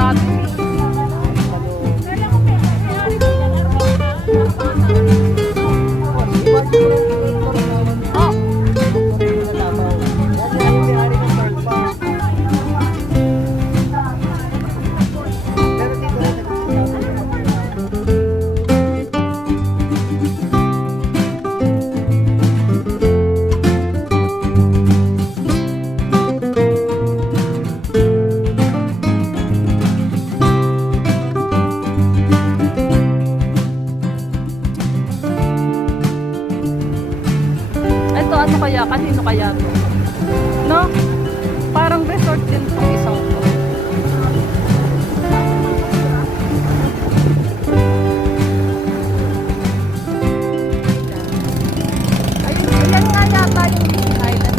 dati. Oh. Ito ano kaya? Kanino kaya to? No? Parang resort din tong isang to. Ayan nga yata yung island.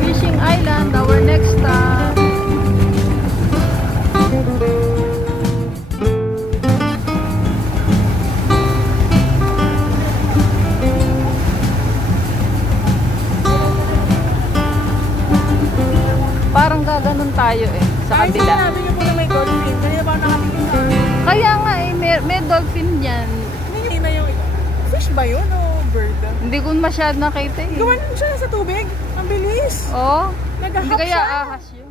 Fishing Island, our next stop. Parang gaganon tayo eh, sa Ay, kabila. sinabi niyo po na may dolphin. Kanina ba ako nakatingin sa Kaya nga eh, may dolphin yan. Hindi na yung fish ba yun o bird? Hindi ko masyado nakita eh. Gawan siya sa tubig. Ang bilis. Oh, hindi Nag-hop kaya siya. ahas yun.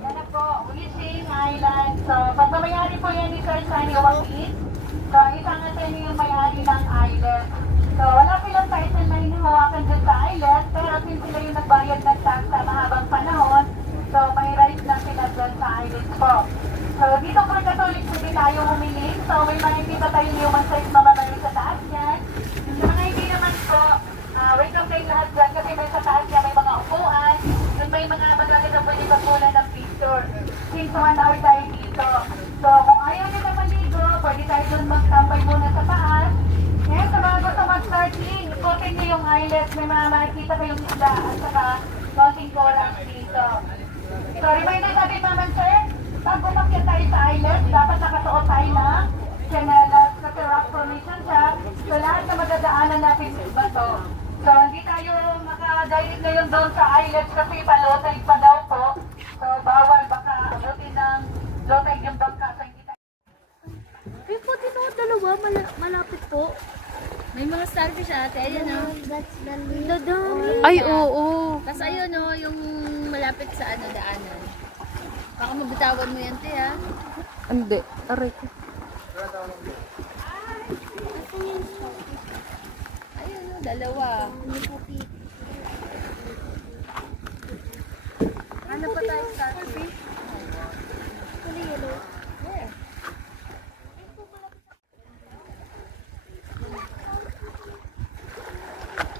Yan na po, Fishing Island. So, pagmamayari po yan ni Sir Sunny Joaquin. So, isang atin yung may-ari ng island. So, wala silang title na hinahawakan dun sa island, pero since sila yung nagbayad ng tax sa mahabang panahon, so may rights na sila dun sa island po. So, dito po Catholic po din tayo humiling. So, may mga hindi pa tayo human size mamamali sa taas yan. Sa mga hindi naman po, welcome kayo lahat dyan kasi may sa taas niya may mga upuan. Doon may mga malagay na pwede pagkulan ng picture. Since 1 hour tayo dito. So, kung ayaw nyo na maligo, pwede tayo doon magtampay muna sa taas. Ngayon, sa mga gusto mag-starting, ikotin nyo yung islet. May mga makikita kayong isla at saka floating corals dito. So, reminder natin naman, sir, pag umakyat tayo sa islet, dapat nakasuot tayo ng chanelas kasi rock formation siya. So, lahat na madadaanan natin iba to. So, hindi tayo makadirect ngayon doon sa islet kasi palotay pa daw po. So, bawal baka abutin ng lotay yung bangka. So, hindi tayo. Ay, po, dito dalawa, malapit po. May mga starfish ate, ayan o. Dadami. Ay, oo. Tapos ayun o, yung malapit sa ano, daanan. Baka mabitawan mo yan, te, ha? Hindi. Aray ko. Ayun o, dalawa. Ano pa tayo starfish? Where?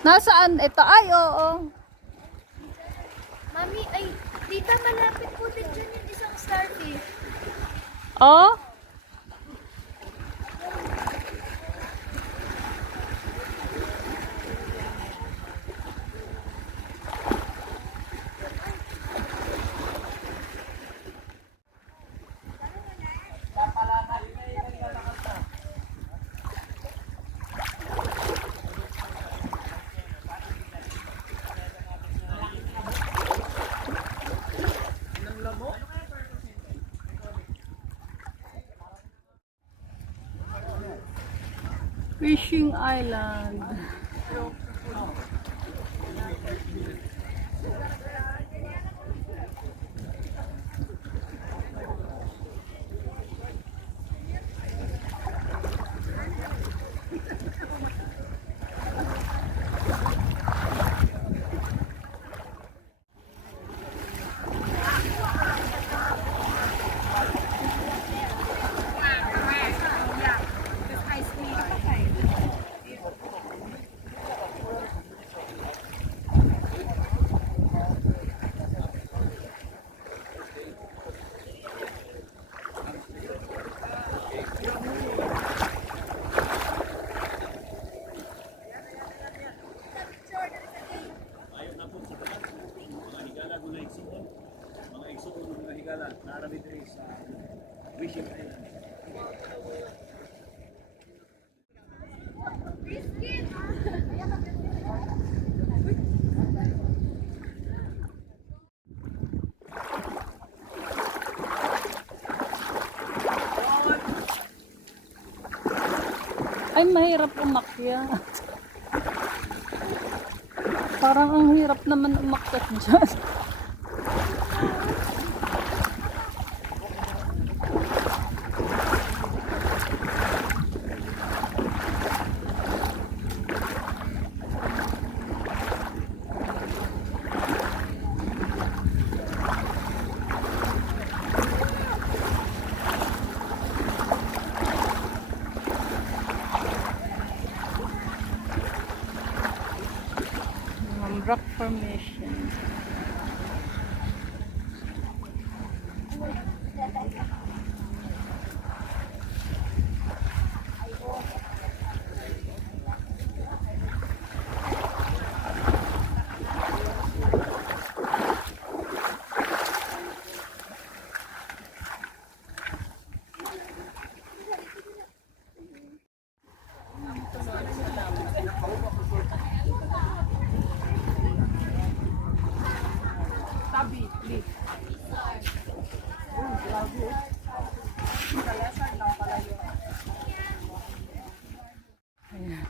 Nasaan ito? Ay, oo. Mami, ay, tita, malapit po din dyan yung isang starfish. Oh? Fishing Island. Ay, mahirap umakyat. Parang ang hirap naman umakyat dyan. Rock formation. Ayan.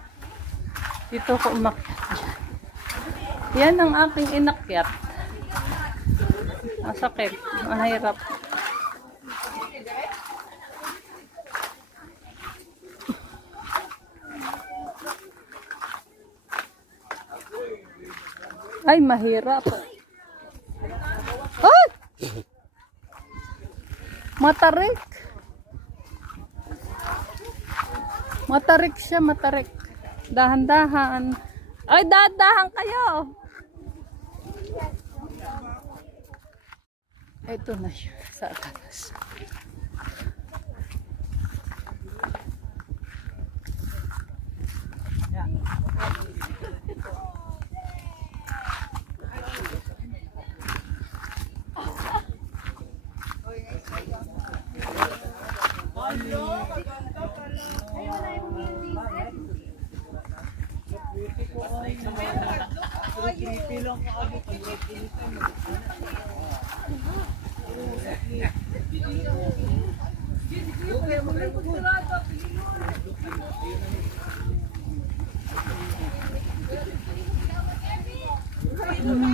Dito ko umakyat. Yan ang aking inakyat. Masakit. Mahirap. Ay, mahirap. Ay! Matarik. Matarik siya, matarik. Dahan-dahan. Ay, dahan-dahan kayo. Ito na siya sa atas.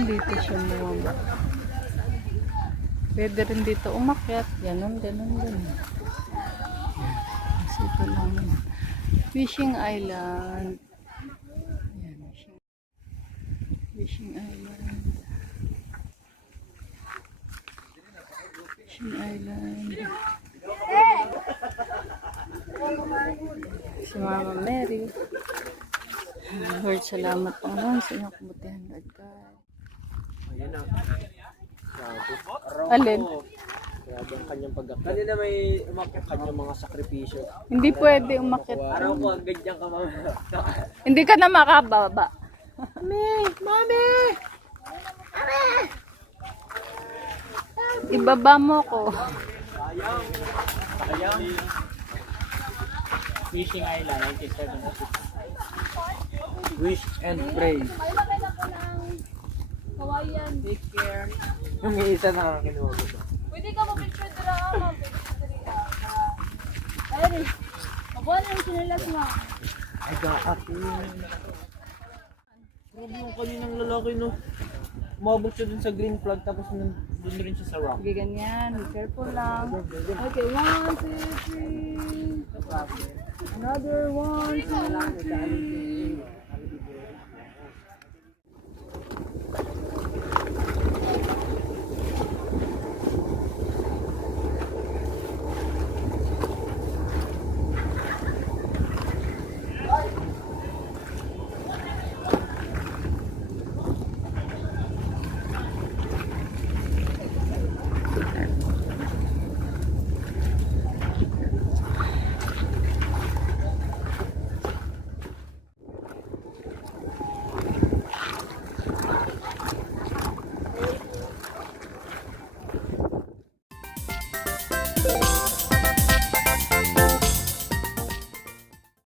Dito siya bumaba. Pwede rin dito umakyat. Ganon, ganon, ganon. Kasi ito lang yun. Fishing Island. Ayan, Fishing Island. Fishing Island. Si Mama Mary. Lord, salamat Panginoon sa iyong kabutihan, Lord God. Ayan na. Alin? Grabe ang kanyang pag-akyat. Kanina may umakyat kanyang mga sakripisyo. Hindi pwede umakyat. Araw ko ang ganyan ka mama. Hindi ka na makababa. Ibaba mo ko. Sayang. Fishing Island, 1976. Wish and pray. Take care. Yung isa na kinuha ko. Pwede ka mag-picture dira, mag-picture dira. Ay, mabuhan ang sinilas mo. Ay, gaaki. Grabe yung kaninang lalaki, no? Umabot siya dun sa green flag, tapos dun rin siya sa rock. Sige, ganyan. Careful lang. Okay, 1, 2, 3. Another 1, 2, 3.